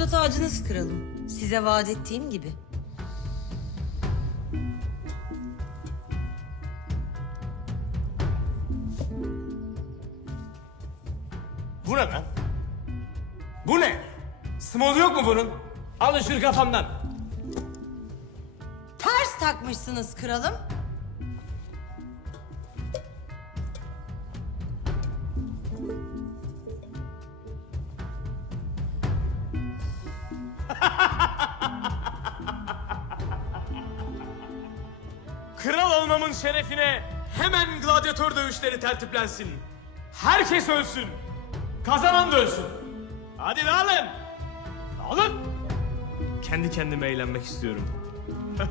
da tacınız kralım. Size vaat ettiğim gibi. Bu ne be? Bu ne? Small yok mu bunun? Alın şunu kafamdan. Ters takmışsınız kralım. Kral olmamın şerefine hemen gladyatör dövüşleri tertiplensin. Herkes ölsün. Kazanan da ölsün. Hadi dağılın. Dağılın. Kendi kendime eğlenmek istiyorum.